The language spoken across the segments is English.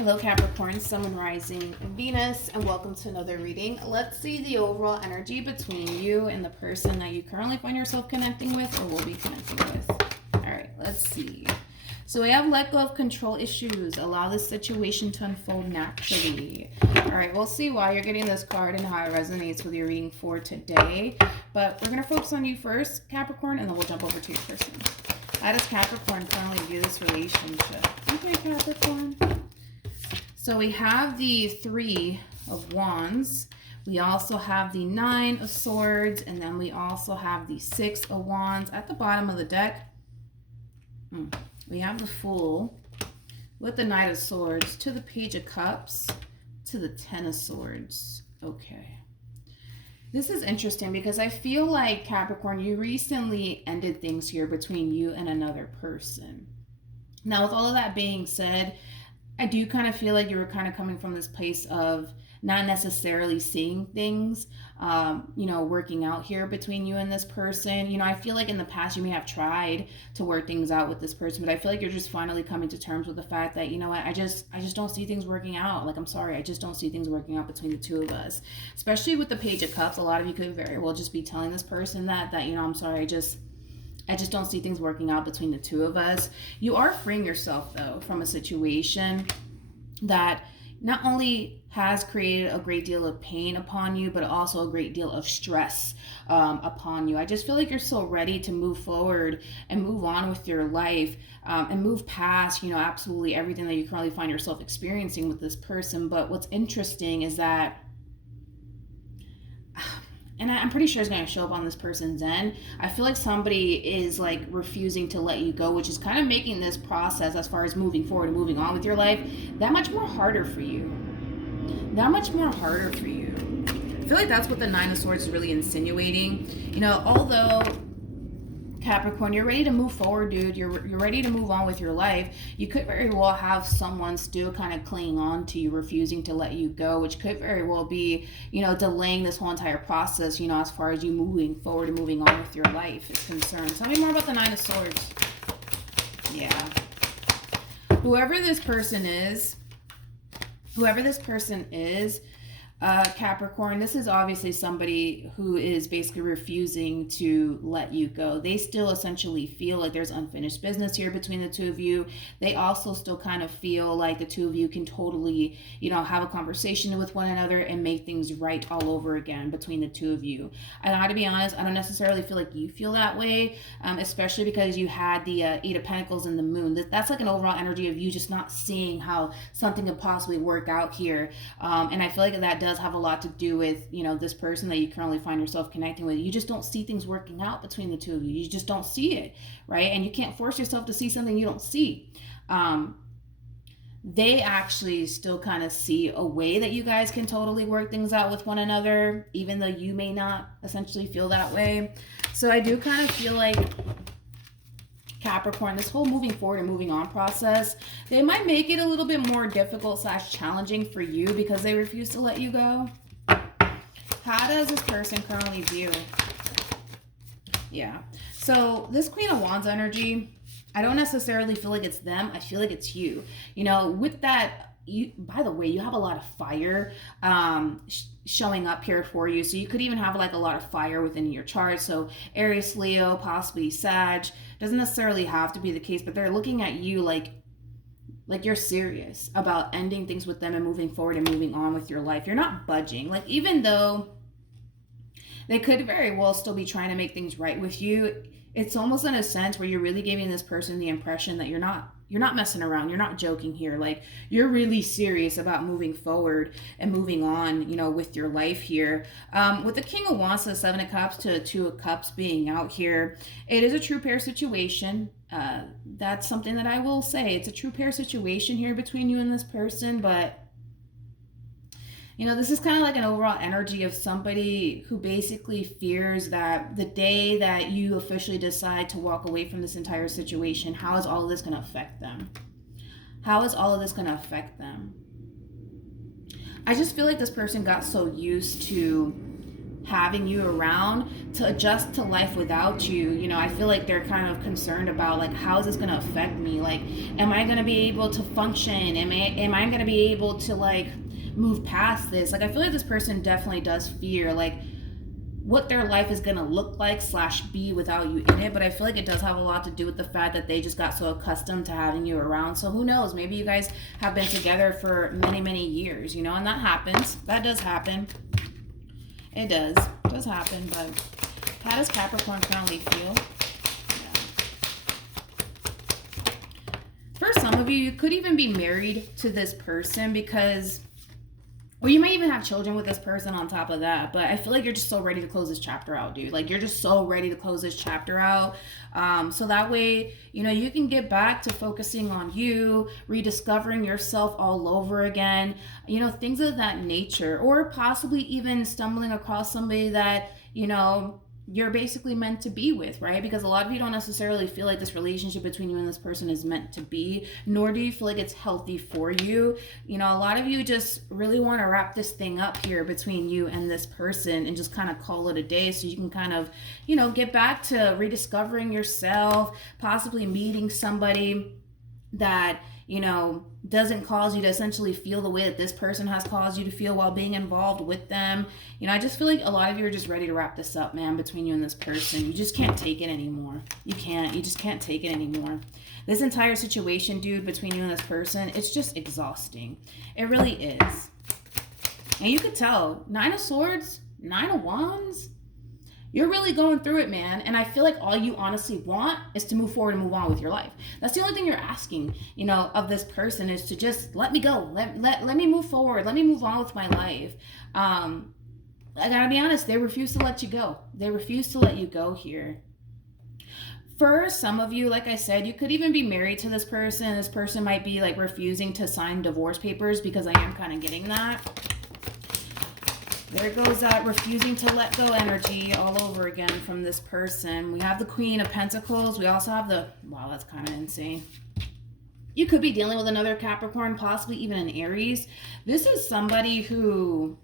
Hello Capricorn, Sun, Moon, Rising, Venus, and welcome to another reading. Let's see the overall energy between you and the person that you currently find yourself connecting with or will be connecting with. All right, let's see. So we have let go of control issues. Allow this situation to unfold naturally. All right, we'll see why you're getting this card and how it resonates with your reading for today. But we're going to focus on you first, Capricorn, and then we'll jump over to your person. How does Capricorn currently view this relationship? Okay, Capricorn. So we have the Three of Wands. We also have the Nine of Swords. And then we also have the Six of Wands at the bottom of the deck. We have the Fool with the Knight of Swords to the Page of Cups to the Ten of Swords. Okay. This is interesting because I feel like, Capricorn, you recently ended things here between you and another person. Now, with all of that being said, I do kind of feel like you were kind of coming from this place of not necessarily seeing things, working out here between you and this person. I feel like in the past you may have tried to work things out with this person, but I feel like you're just finally coming to terms with the fact that, I just don't see things working out. Like, I'm sorry, I just don't see things working out between the two of us. Especially with the Page of Cups, a lot of you could very well just be telling this person that I'm sorry, I just don't see things working out between the two of us. You are freeing yourself, though, from a situation that not only has created a great deal of pain upon you, but also a great deal of stress upon you. I just feel like you're so ready to move forward and move on with your life and move past, absolutely everything that you currently find yourself experiencing with this person. But what's interesting is that, and I'm pretty sure it's going to show up on this person's end, I feel like somebody is like refusing to let you go, which is kind of making this process as far as moving forward and moving on with your life that much more harder for you. That much more harder for you. I feel like that's what the Nine of Swords is really insinuating. Although Capricorn, you're ready to move forward, dude. You're ready to move on with your life. You could very well have someone still kind of clinging on to you, refusing to let you go, which could very well be, delaying this whole entire process, as far as you moving forward and moving on with your life is concerned. Tell me more about the Nine of Swords. Yeah. Whoever this person is, Capricorn, this is obviously somebody who is basically refusing to let you go. They still essentially feel like there's unfinished business here between the two of you. They also still kind of feel like the two of you can totally, have a conversation with one another and make things right all over again between the two of you. I got to be honest, I don't necessarily feel like you feel that way, especially because you had the Eight of Pentacles and the Moon. That's like an overall energy of you just not seeing how something could possibly work out here. And I feel like that does have a lot to do with, this person that you currently find yourself connecting with. You just don't see things working out between the two of you. You just don't see it, right? And you can't force yourself to see something you don't see. They actually still kind of see a way that you guys can totally work things out with one another, even though you may not essentially feel that way. So I do kind of feel like, Capricorn, this whole moving forward and moving on process, they might make it a little bit more difficult / challenging for you because they refuse to let you go. How does this person currently view? Yeah. So this Queen of Wands energy, I don't necessarily feel like it's them. I feel like it's you. With that, by the way, you have a lot of fire showing up here for you. So you could even have like a lot of fire within your chart. So Aries, Leo, possibly Sag. Doesn't necessarily have to be the case, but they're looking at you like you're serious about ending things with them and moving forward and moving on with your life. You're not budging. Like, even though they could very well still be trying to make things right with you, it's almost in a sense where you're really giving this person the impression that you're not messing around. You're not joking here. Like, you're really serious about moving forward and moving on, with your life here. With the King of Wands to the Seven of Cups to the Two of Cups being out here, it is a true pair situation. That's something that I will say. It's a true pair situation here between you and this person, but this is kind of like an overall energy of somebody who basically fears that the day that you officially decide to walk away from this entire situation, how is all of this going to affect them? How is all of this going to affect them? I just feel like this person got so used to having you around to adjust to life without you. You know, I feel like they're kind of concerned about like, how is this going to affect me? Like, am I going to be able to function? Am I going to be able to like move past this? Like, I feel like this person definitely does fear like what their life is going to look like / be without you in it. But I feel like it does have a lot to do with the fact that they just got so accustomed to having you around. So who knows, maybe you guys have been together for many years, you know, and that happens. That does happen. It does happen. But how does Capricorn currently feel? Yeah. For some of you, you could even be married to this person because, or you might even have children with this person on top of that. But I feel like you're just so ready to close this chapter out, dude. Like, you're just so ready to close this chapter out. So that way, you know, you can get back to focusing on you, rediscovering yourself all over again, you know, things of that nature. Or possibly even stumbling across somebody that, you know, you're basically meant to be with, right? Because a lot of you don't necessarily feel like this relationship between you and this person is meant to be, nor do you feel like it's healthy for you. You know, a lot of you just really want to wrap this thing up here between you and this person and just kind of call it a day so you can kind of, you know, get back to rediscovering yourself, possibly meeting somebody that, you know, doesn't cause you to essentially feel the way that this person has caused you to feel while being involved with them. You know, I just feel like a lot of you are just ready to wrap this up, man, between you and this person. You just can't take it anymore. You just can't take it anymore. This entire situation, dude, between you and this person, it's just exhausting. It really is. And you could tell, 9 of Swords, 9 of Wands, you're really going through it, man. And I feel like all you honestly want is to move forward and move on with your life. That's the only thing you're asking, you know, of this person, is to just let me go. Let me move forward. Let me move on with my life. I gotta be honest, they refuse to let you go. They refuse to let you go here. For some of you, like I said, you could even be married to this person. This person might be like refusing to sign divorce papers, because I am kind of getting that. There goes that refusing to let go energy all over again from this person. We have the Queen of Pentacles. We also have the, wow, that's kind of insane. You could be dealing with another Capricorn, possibly even an Aries. This is somebody who,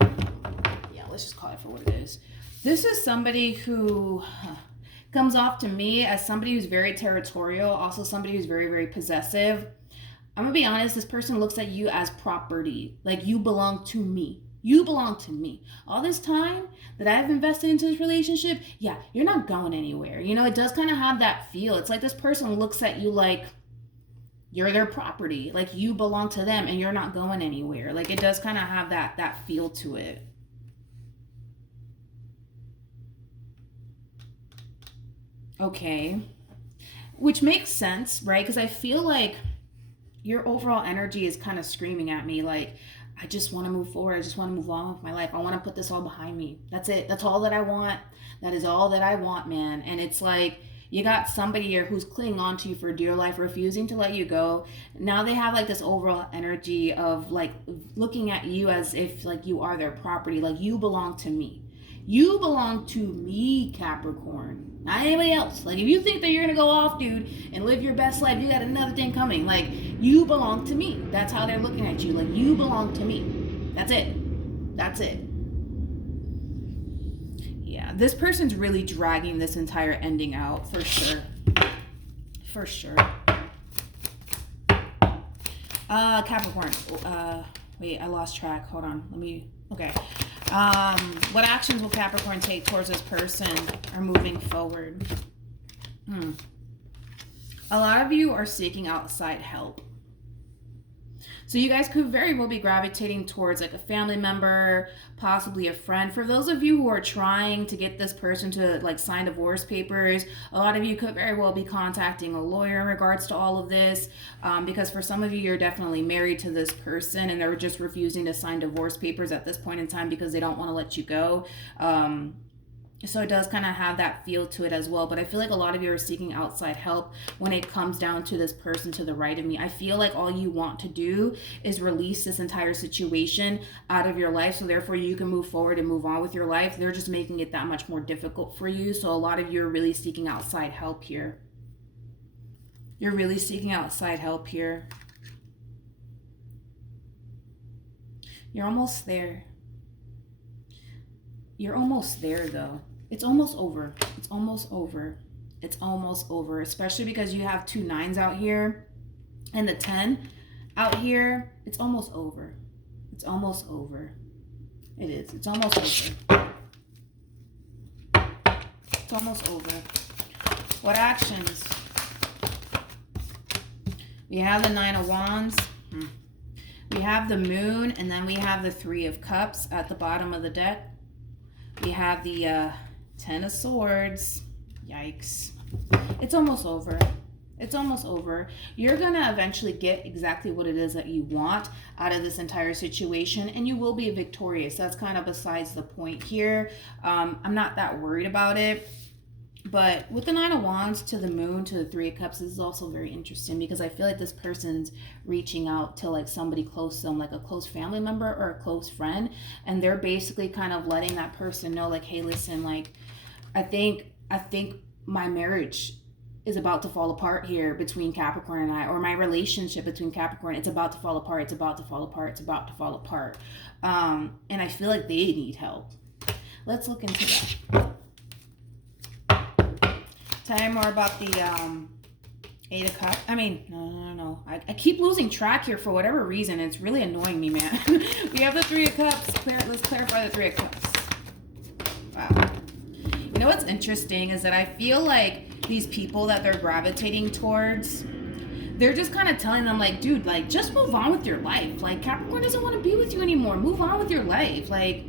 yeah, let's just call it for what it is. This is somebody who comes off to me as somebody who's very territorial, also somebody who's very possessive. I'm gonna be honest, this person looks at you as property. Like, you belong to me. You belong to me. All this time that I've invested into this relationship, yeah, you're not going anywhere. You know, it does kind of have that feel. It's like this person looks at you like you're their property. Like, you belong to them and you're not going anywhere. Like, it does kind of have that feel to it. Okay. Which makes sense, right? Because I feel like your overall energy is kind of screaming at me like, I just want to move forward. I just want to move on with my life. I want to put this all behind me. That's it. That's all that I want. That is all that I want, man. And it's like, you got somebody here who's clinging on to you for dear life, refusing to let you go. Now they have like this overall energy of like looking at you as if like you are their property. Like, you belong to me. You belong to me, Capricorn, not anybody else. Like, if you think that you're gonna go off, dude, and live your best life, you got another thing coming. Like, you belong to me. That's how they're looking at you. Like, you belong to me. That's it. That's it. Yeah, this person's really dragging this entire ending out, for sure. For sure. Capricorn. Wait, I lost track. Hold on. Okay. What actions will Capricorn take towards this person or moving forward? A lot of you are seeking outside help. So you guys could very well be gravitating towards like a family member, possibly a friend. For those of you who are trying to get this person to like sign divorce papers, a lot of you could very well be contacting a lawyer in regards to all of this, because for some of you, you're definitely married to this person and they're just refusing to sign divorce papers at this point in time because they don't want to let you go. So it does kind of have that feel to it as well. But I feel like a lot of you are seeking outside help when it comes down to this person to the right of me. I feel like all you want to do is release this entire situation out of your life, so therefore you can move forward and move on with your life. They're just making it that much more difficult for you. So a lot of you are really seeking outside help here. You're really seeking outside help here. You're almost there. You're almost there though. It's almost over. It's almost over. It's almost over, especially because you have 2 9s out here and the 10 out here. It's almost over. It's almost over. It is. It's almost over. It's almost over. What actions? We have the 9 of Wands. We have the Moon, and then we have the 3 of Cups at the bottom of the deck. We have the 10 of Swords. Yikes. It's almost over. It's almost over. You're going to eventually get exactly what it is that you want out of this entire situation, and you will be victorious. That's kind of besides the point here. I'm not that worried about it. But with the 9 of Wands to the Moon to the 3 of Cups, this is also very interesting because I feel like this person's reaching out to like somebody close to them, like a close family member or a close friend. And they're basically kind of letting that person know like, hey, listen, like, I think my marriage is about to fall apart here between Capricorn and I, or my relationship between Capricorn, it's about to fall apart. It's about to fall apart. It's about to fall apart. And I feel like they need help. Let's look into that. Tell me more about the 8 of Cups. I mean, no. I keep losing track here for whatever reason. It's really annoying me, man. We have the 3 of Cups. Let's clarify the 3 of Cups. Wow. You know what's interesting is that I feel like these people that they're gravitating towards, they're just kind of telling them like, dude, like just move on with your life. Like Capricorn doesn't want to be with you anymore. Move on with your life. Like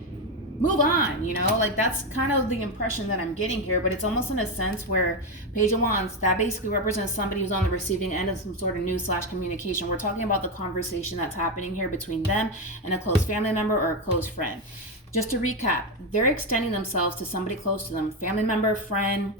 move on, you know, like that's kind of the impression that I'm getting here. But it's almost in a sense where Page of Wands, that basically represents somebody who's on the receiving end of some sort of news/communication. We're talking about the conversation that's happening here between them and a close family member or a close friend. Just to recap, they're extending themselves to somebody close to them, family member, friend,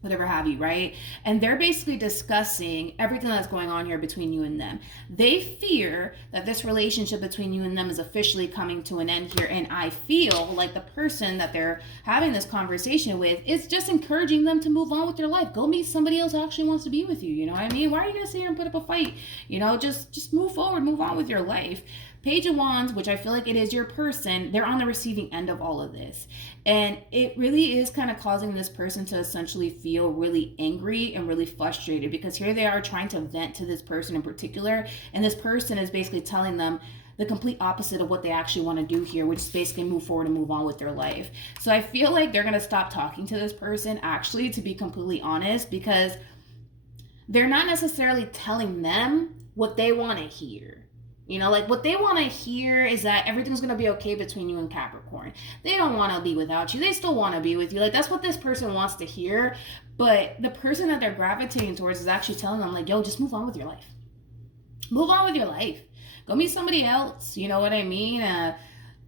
whatever have you, right? And they're basically discussing everything that's going on here between you and them. They fear that this relationship between you and them is officially coming to an end here. And I feel like the person that they're having this conversation with is just encouraging them to move on with their life. Go meet somebody else who actually wants to be with you. You know what I mean? Why are you going to sit here and put up a fight? You know, just move forward, move on with your life. Page of Wands, which I feel like it is your person, they're on the receiving end of all of this. And it really is kind of causing this person to essentially feel really angry and really frustrated because here they are trying to vent to this person in particular. And this person is basically telling them the complete opposite of what they actually want to do here, which is basically move forward and move on with their life. So I feel like they're going to stop talking to this person, actually, to be completely honest, because they're not necessarily telling them what they want to hear. You know, like what they want to hear is that everything's going to be okay between you and Capricorn. They don't want to be without you. They still want to be with you. Like that's what this person wants to hear. But the person that they're gravitating towards is actually telling them like, yo, just move on with your life. Move on with your life. Go meet somebody else. You know what I mean?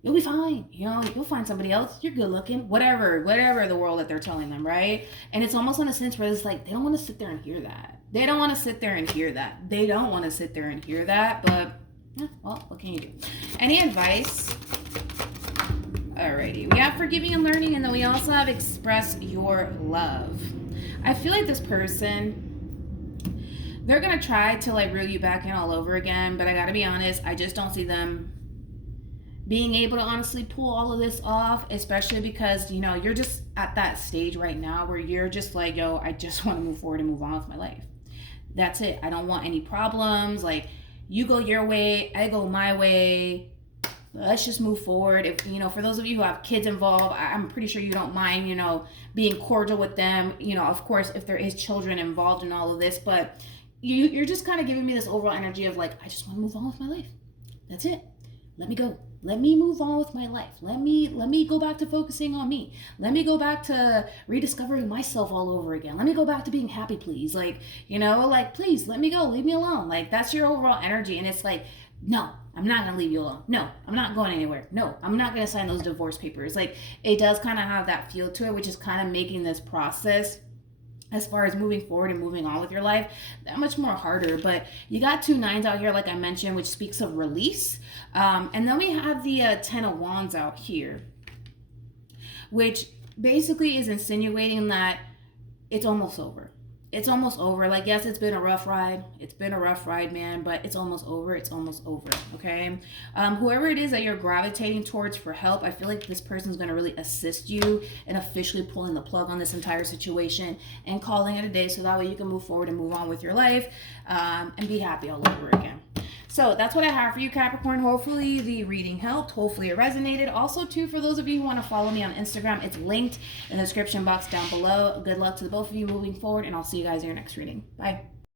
You'll be fine. You know, you'll find somebody else. You're good looking. Whatever the world that they're telling them, right? And it's almost in a sense where it's like, they don't want to sit there and hear that. They don't want to sit there and hear that. But yeah, well, what can you do? Any advice? Alrighty. We have forgiving and learning, and then we also have express your love. I feel like this person, they're going to try to like reel you back in all over again, but I got to be honest, I just don't see them being able to honestly pull all of this off, especially because, you know, you're just at that stage right now where you're just like, yo, I just want to move forward and move on with my life. That's it. I don't want any problems. Like, you go your way, I go my way. Let's just move forward. If, you know, for those of you who have kids involved, I'm pretty sure you don't mind, you know, being cordial with them. You know, of course, if there is children involved in all of this, but you're just kind of giving me this overall energy of like, I just want to move on with my life. That's it. Let me go. Let me move on with my life. Let me go back to focusing on me. Let me go back to rediscovering myself all over again. Let me go back to being happy, please. Like, you know, like, please let me go. Leave me alone. Like, that's your overall energy. And it's like, no, I'm not going to leave you alone. No, I'm not going anywhere. No, I'm not going to sign those divorce papers. Like, it does kind of have that feel to it, which is kind of making this process as far as moving forward and moving on with your life, that much more harder. But you got 2 9s out here, like I mentioned, which speaks of release. And then we have the 10 of Wands out here, which basically is insinuating that it's almost over. it's almost over. Like, yes, it's been a rough ride. It's been a rough ride, man, but it's almost over. It's almost over, okay? Whoever it is that you're gravitating towards for help, I feel like this person's going to really assist you in officially pulling the plug on this entire situation and calling it a day, so that way you can move forward and move on with your life, and be happy all over again. So that's what I have for you, Capricorn. Hopefully the reading helped. Hopefully it resonated. Also, too, for those of you who want to follow me on Instagram, it's linked in the description box down below. Good luck to the both of you moving forward, and I'll see you guys in your next reading. Bye.